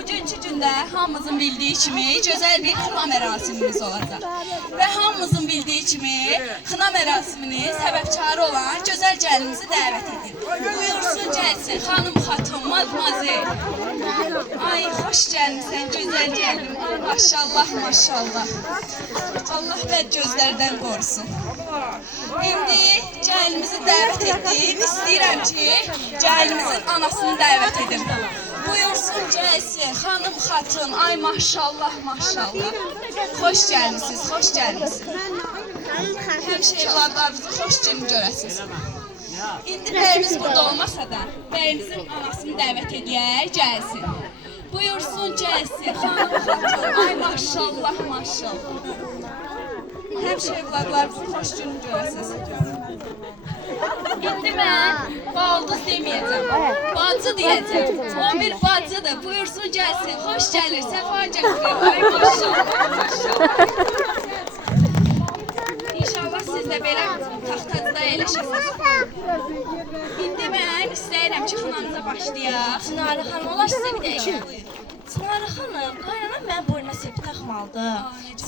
Bugünkü gündə hamımızın bildiyi kimi gözəl bir xına mərasimimiz olacaq. Və hamımızın bildiyi kimi xına mərasiminin səbəbkarı olan gözəl gəlimizi dəvət edir. Buyursun gəlsin, xanım, xatun, madmazel. Ay, xoş gəlmişsən, gözəl gəlim. Maşallah, maşallah. Allah bəd gözlərdən qorusun. İndi gəlimizi dəvət etdim. İstəyirəm ki, gəlimizin anasını dəvət edim. Buyursun gəlsin, xanım, xatun, ay maşallah, maşallah. Xoş gəlmişsiniz, xoş gəlmişsiniz. Həmişə evladlarınızı xoş kimi görəsiniz. İndi bəyimiz burada olmasa da, bəyimizin anasını dəvət edək, gəlsin. Buyursun gəlsin, xanım, xatun, ay maşallah, maşallah. Həmişə evladlarınızı xoş kimi görəsiniz. İndi mən baldız deməyəcəm, bacı deyəcəm. O bir bacıdır, buyursun gəlsin, xoş gəlir, səfa gətirir. Ay maşallah, maşallah. İnşallah siz də belə taxtacıda eləşəsiniz. İndi mən istəyirəm ki, xınamıza başlayaq. Çınarlı xanım, olar sizə bir dəqiqə. Çınarlı xanım, qaynanam mənim boynuna sepi taxmalıdır.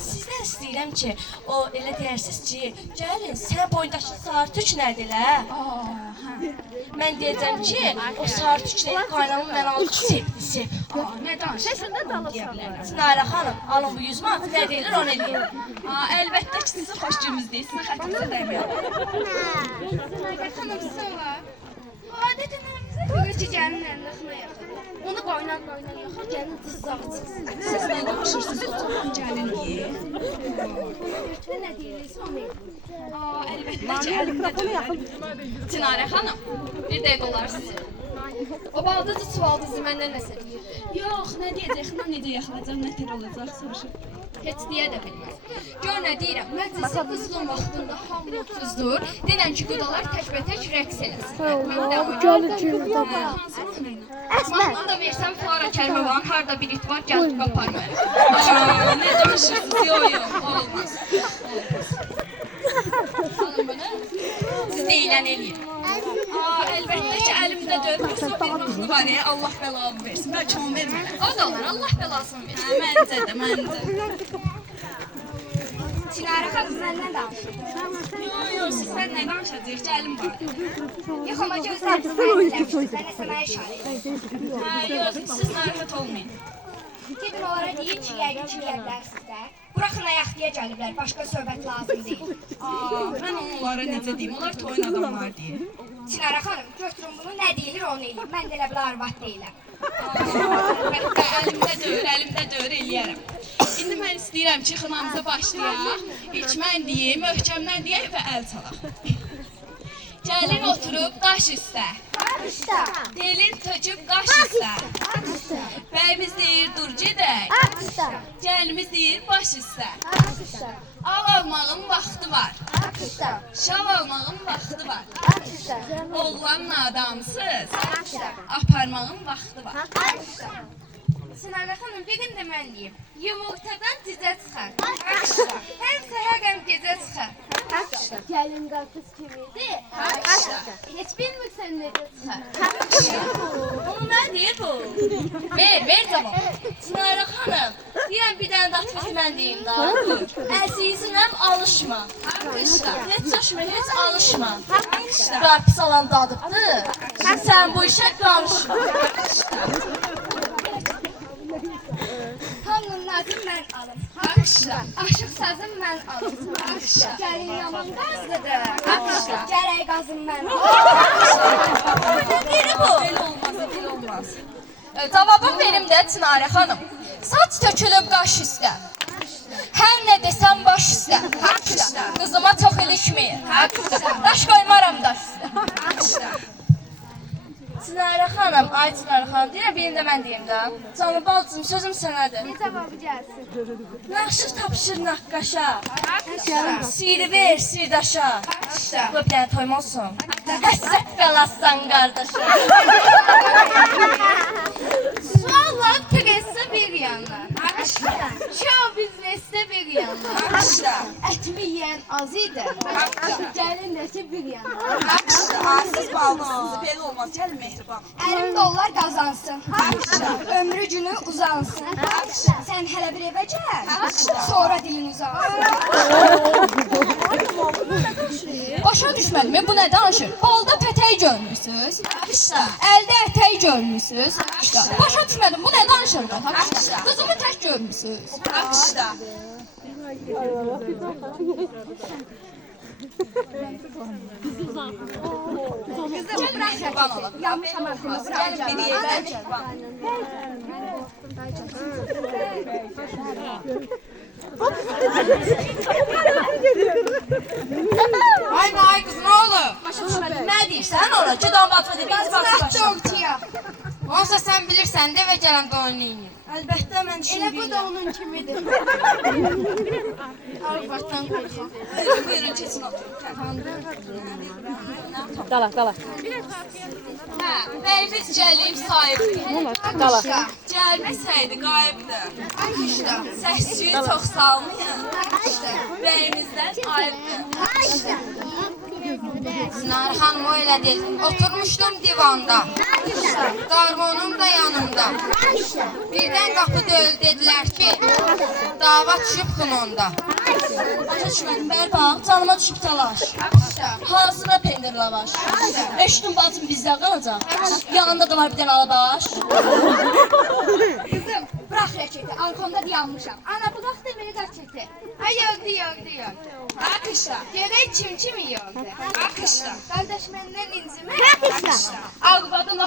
Sizdən istəyirəm ki, o elə deyərsiniz ki, gəlin, sən boyundakı sarı tük nədir elə? Mən deyəcəm ki, o sarı tükləri qaynanamın mən aldı sepdisi. Nə danışırsın? Çınarlı xanım, alın bu 100 manat, nə deyilir, onu eləyin. Əlbəttə ki, sizin xoş gününüz deyil, sizin xətrinizə dəyməyəm. Xanım, sizə olar. Bu adətənlərimizə görə ki, gəlin əlində xına yaxır. Onu qoynan yaxır, gəlin cızzağı çıxsın. Siz nə danışırsınız? Oturun, gəlin yiyir. Nə deyirsiniz, onu eləyin. Əlbəttə ki, əlimdə deyil. Çinarə xanım, bir dəqiqə olar sizin. O baldızı çuvaldızı məndən nəsə deyir. Yox, nə deyəcək, xına necə yaxılacaq, nə tər olacaq, soruşur. Heç deyə də bilməz. Gör nə deyirəm, məclisi qızğın vaxtında hamı tuzdur. Denən ki, qudalar təkbətək rəqs eləsin. Mən də Mahnını da versəm, Clara Kərməvan, harada bir it var, gəlib qapar məni. Nə danışırsınız? Yox, yox, olmaz. Xanım bunu, Siz deyilən eləyin. Əlbəttə ki, əlimdə deyil. Yoxsa bir mahnı var ya, Allah bəlamı versin. Bəlkə onu vermirlər. o da olur, Allah bəlasını versin. Məncə də, məncə. Çinarə xanım məndən danışır. Yox, sizdən nə danışacaq? Gəlim var. Yox, amma gözlərinizi mənləmişsiniz. Mən də sənə işarə edirəm. Yox, siz narahat olmayın. Gedin onlara deyin ki, yəqin ki, gəlirlər sizdə. Buraxın ayaqlıya gəliblər, başqa söhbət lazım deyil. Mən onlara necə deyim? Onlar toyun adamlar deyir. Çinarə xanım, götürün bunu, nə deyilir onu eləyim. Mən də elə bir arvad deyiləm. Əlbəttə, əlimdə döyür, eləyərəm. İndi mən istəyirəm ki, xınamıza başlayaq. İlk mən deyim, möhkəmdən deyək və əl çalaq. Gəlin oturub daş üstə. Delin töküb qaş üstə. Bəyimiz deyir, dur gedək. Gəlimiz deyir, baş üstə. Al almağın vaxtı var. Şal almağın vaxtı var. Oğlanın adamsız. Aparmağın vaxtı var. Çinarə xanım, bir gün də mən deyim. Yumurtadan cicə çıxar. Həm səhər həm gecə çıxar. Gəlin qarpız kimidir? Heç bilmirsən necə çıxar. Onu nə deyir bu? Ver cavab. Çınarə xanım, deyəm bir dənə datfisi mən deyim da. Əziziməm, alışma. Heç coşma, heç alışma. Qarpız alan dadıbdır. Sən bu işə qarışma. Hamının adı mən alım. Aşıq sazım mən alım. Gəlin yaman qazlıdır. Gərək qazım mən alım. Nə deyir bu? Belə olmaz, belə olmaz. Cavabım verim də Çınarə xanım. Saç tökülüb qaş üstə. Hər nə desəm baş üstə. Qızıma çox ilişməyin. Daş qoymaram daş üstə. Sinara xanım, ay Sinara xanım, deyirəm, birini də mən deyim də. Canım balcım, sözüm sənədir. Ne cevabı gelsin? Naxşı tapşır naqqaşa, siri ver sirdaşa. Bu bir dənə toyum olsun. Həssət qalassan qardaşa. Suallar presse bir yana. Show business'te bir yana. Etmi yiyen az idi. Gelin neçə bir yana. Siz bağlısınız, belə olmaz. Gəlin mehriban. Əlim dollar qazansın. Ömrü günü uzansın. Sen hele bir eve gel. Sonra dilin uzansın. Başa düşmədim, bu nə danışır? Balda pətəyi görmüsünüz? Əldə ətəyi görmüsünüz? Başa düşmədim, bu nə danışır? Qızımı tək görmüsünüz? Gəlin mehriban olaq. Yanlış anladınız. Gəlin bir yerdə mehriban. Ay kız ne olur? Başa düşmədim, nə deyirsən ora? Ki damatı deyib, biz başa. Olsa sen bilirsen de ve gelen de oynayayım. Əlbəttə mən Elə şimdi bu da onun kimidir. Arvaqdan qoyayım. Buyurun, keçin oturun. Hə, bəyimiz gəlib sahibdir. Gəlməsəydi qayıbdır. Səs-küyü çox salmayın. Bəyimizdən ayıbdır. Sinar hanım o elə deyil. Oturmuşdum divanda. Darmonum da yanımda. Birden kapı döyüldü dediler ki dava düşüp xınonda. başa düşmədim, bəri bax, canıma düşüb talaş. Hazıra pendir lavaş. Eşitdim bacım bizdə qalacaq. Yanında da var bir dənə alabaş. Kızım, bırak reçeti. Alkonda dayanmışam. Ana budaq demeye reçeti. Ay yoktu. Akışla, Gerek çim mi yoktu? akışla. Kardeş benden incime. Ağbadın